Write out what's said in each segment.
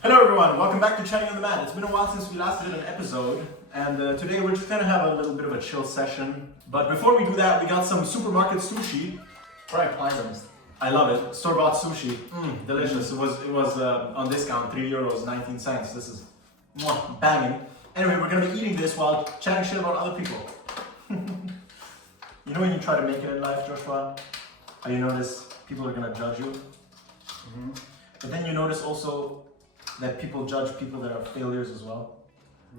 Hello everyone, welcome back to Chatting on the Mat. It's been a while since we last did an episode, and today we're just gonna have a little bit of a chill session. But before we do that, we got some supermarket sushi. Right, pleasant. I love it. Store-bought sushi. Delicious. It was on discount, €3, 19 cents. This is banging. Anyway, we're gonna be eating this while chatting shit about other people. You know when you try to make it in life, Joshua, how you notice people are gonna judge you? But then you notice also that people judge people that are failures as well.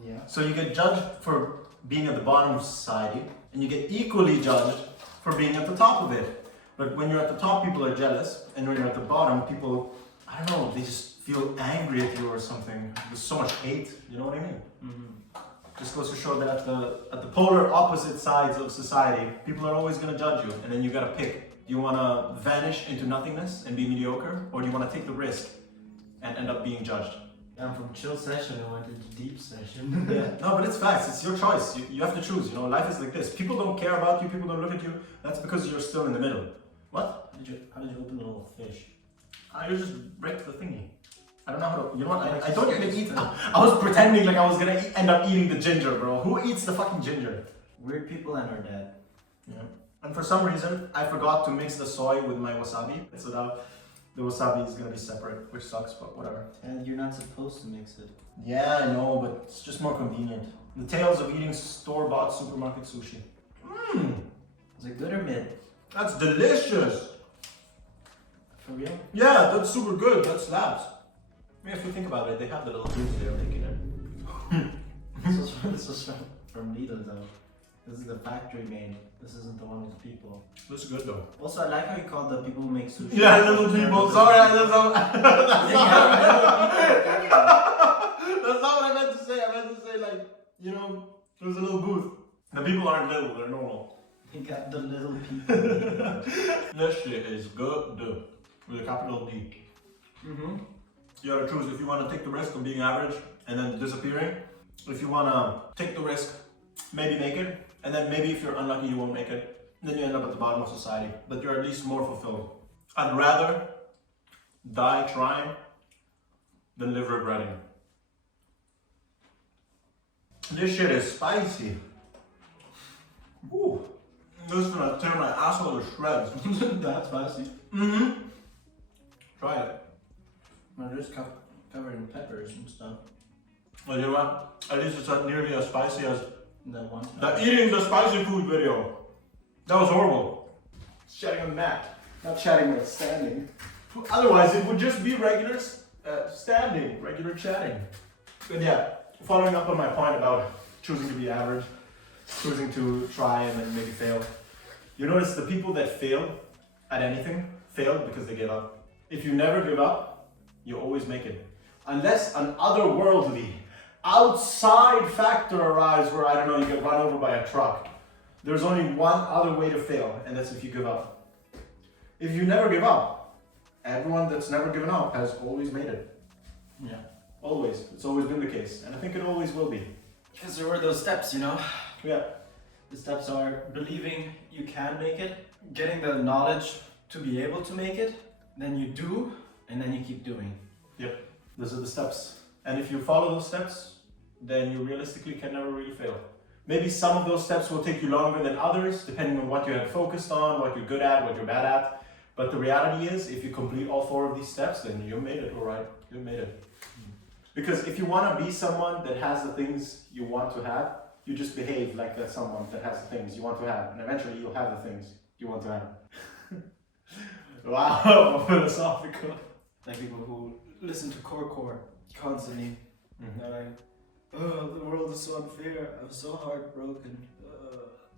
Yeah. So you get judged for being at the bottom of society, and you get equally judged for being at the top of it. But when you're at the top, people are jealous, and when you're at the bottom, people, I don't know, they just feel angry at you or something. There's so much hate, you know what I mean? Just goes to show that at the polar opposite sides of society, people are always gonna judge you, and then you gotta pick. Do you wanna vanish into nothingness and be mediocre, or do you wanna take the risk and end up being judged? And from chill session, I went into deep session. Yeah, no, but it's facts. It's your choice. You have to choose. You know, life is like this. People don't care about you. People don't look at you. That's because you're still in the middle. What? How did you open the little fish? You just break the thingy. I don't know how to. You know what? I don't even eat. I was pretending like I was gonna end up eating the ginger, bro. Who eats the fucking ginger? Weird people and our dad. Yeah. And for some reason, I forgot to mix the soy with my wasabi. So now the wasabi is gonna be separate, which sucks, but whatever. And you're not supposed to mix it. Yeah, I know, but it's just more convenient. The tales of eating store-bought supermarket sushi. Is it good or mid? That's delicious. For real? Yeah, that's super good. That slaps. I mean, if you think about it, they have the little dudes there making it. This was from Lidl though. This is the factory made. This isn't the one with people. Looks good though. Also, I like how you call the people who make sushi. Yeah, little people. Sorry, that's not what I meant to say. I meant to say, like, you know, there's a little booth. The people aren't little, they're normal. You got the little people. This shit is good, with a capital D. You gotta choose if you want to take the risk of being average and then disappearing. If you want to take the risk, maybe make it, and then maybe if you're unlucky you won't make it, then you end up at the bottom of society, but you're at least more fulfilled. I'd rather die trying than live regretting. This shit is spicy. Ooh. This is gonna tear my asshole to shreds. That's spicy. Try it. No, just covered in peppers and stuff. Well, you know what? At least it's not nearly as spicy as That one. the eating the spicy food video. That was horrible. Chatting on the mat. Not chatting but standing. Otherwise, it would just be regular standing, regular chatting. But yeah, following up on my point about choosing to be average, choosing to try and then maybe fail. You notice the people that fail at anything failed because they gave up. If you never give up, you always make it. Unless an otherworldly, outside factor arrives where, I don't know, you get run over by a truck. There's only one other way to fail, and that's if you give up. If you never give up, everyone that's never given up has always made it. Yeah. Always. It's always been the case, and I think it always will be. Because there were those steps, you know? Yeah. The steps are believing you can make it, getting the knowledge to be able to make it, then you do, and then you keep doing. Yep. Those are the steps. And if you follow those steps, then you realistically can never really fail. Maybe some of those steps will take you longer than others, depending on what you have focused on, what you're good at, what you're bad at. But the reality is, if you complete all 4 of these steps, then you made it, all right? You made it. Because if you want to be someone that has the things you want to have, you just behave like that someone that has the things you want to have. And eventually you'll have the things you want to have. Wow, philosophical. Like people who listen to core constantly. They're like, oh, the world is so unfair. I'm so heartbroken.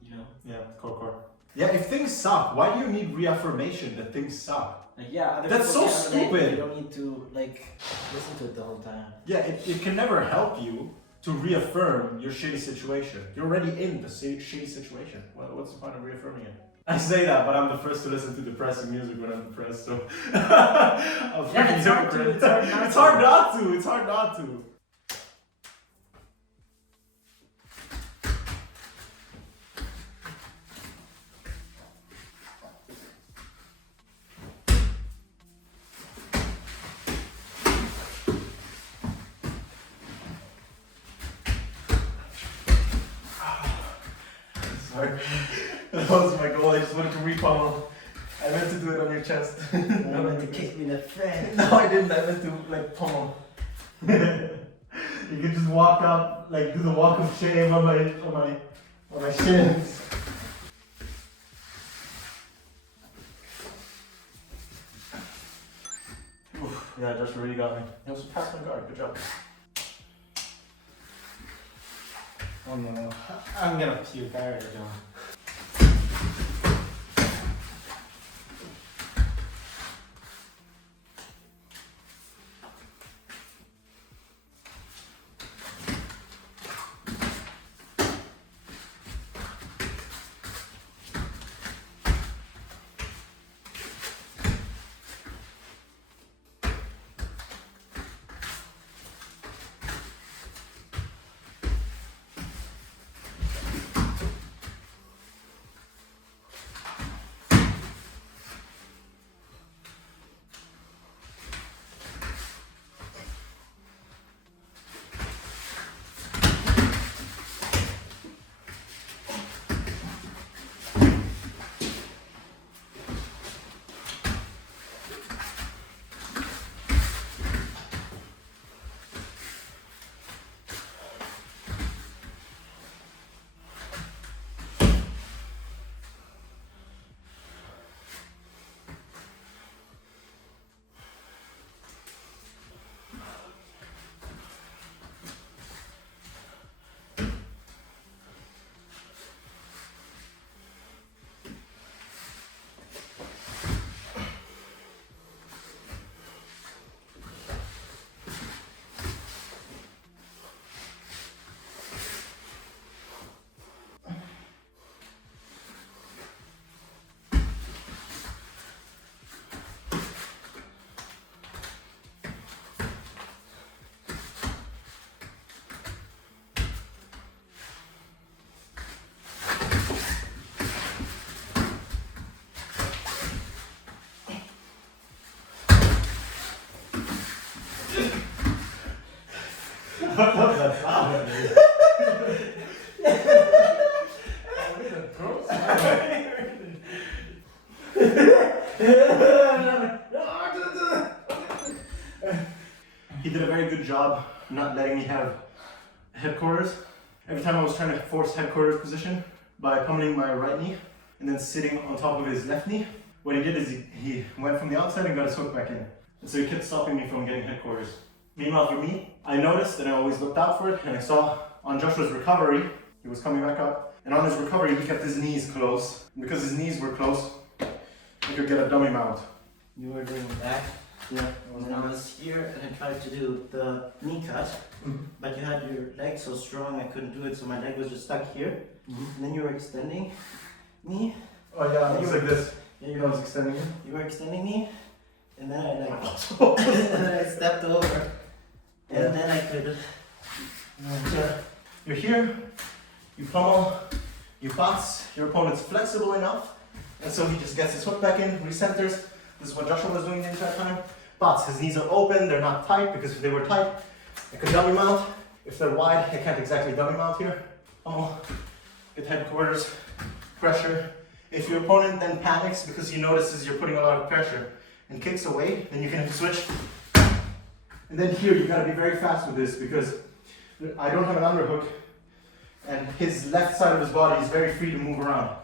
You know? Yeah, core. Yeah, if things suck, why do you need reaffirmation that things suck? Like, yeah, that's so stupid. You don't need to like listen to it the whole time. Yeah, it can never help you to reaffirm your shitty situation. You're already in the shitty situation. What's the point of reaffirming it? I say that, but I'm the first to listen to depressing music when I'm depressed, so I'm freaking hypocrite. It's hard not to. That was my goal. I just wanted to repommel. I meant to do it on your chest. You meant to kick me in the face. No, I didn't. I meant to like pummel. You can just walk up, like do the walk of shame on my shins. Oof, yeah, Josh really got me. He also passed my guard. Good job. Oh no, I'm gonna puke already, John. What was that sound? He did a very good job not letting me have headquarters. Every time I was trying to force headquarters position by pummeling my right knee and then sitting on top of his left knee, what he did is he went from the outside and got his hook back in. And so he kept stopping me from getting headquarters. Meanwhile for me, I noticed and I always looked out for it, and I saw on Joshua's recovery, he was coming back up, and on his recovery he kept his knees close. And because his knees were close, he could get a dummy mount. You were doing that, Yeah. and then I was here and I tried to do the knee cut, but you had your leg so strong I couldn't do it, so my leg was just stuck here. And then you were extending me. Oh yeah, it was like this. Yeah, You know, I was extending it. you were extending me, and then I like, and then I stepped over, and then I could. Yeah. You're here, you pummel, you box, your opponent's flexible enough, and so he just gets his hook back in, recenters. This is what Joshua was doing the entire time. Bots, his knees are open, they're not tight, because if they were tight, I could dummy mount. If they're wide, I can't exactly dummy mount here. Pummel, get headquarters, pressure. If your opponent then panics because he notices you're putting a lot of pressure and kicks away, then you can switch. And then here, you gotta be very fast with this because I don't have an underhook and his left side of his body is very free to move around.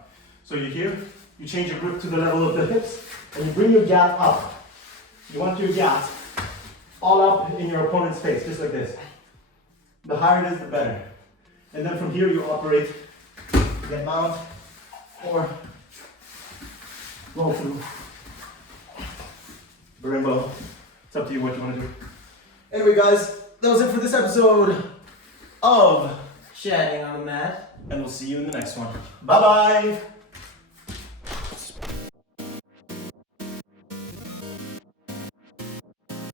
So you here, you change your grip to the level of the hips and you bring your gap up. You want your gap all up in your opponent's face, just like this. The higher it is, the better. And then from here you operate, get mount, or roll through, Barimbo. It's up to you what you want to do. Anyway guys, that was it for this episode of Chatting on the mat. and we'll see you in the next one. Bye bye!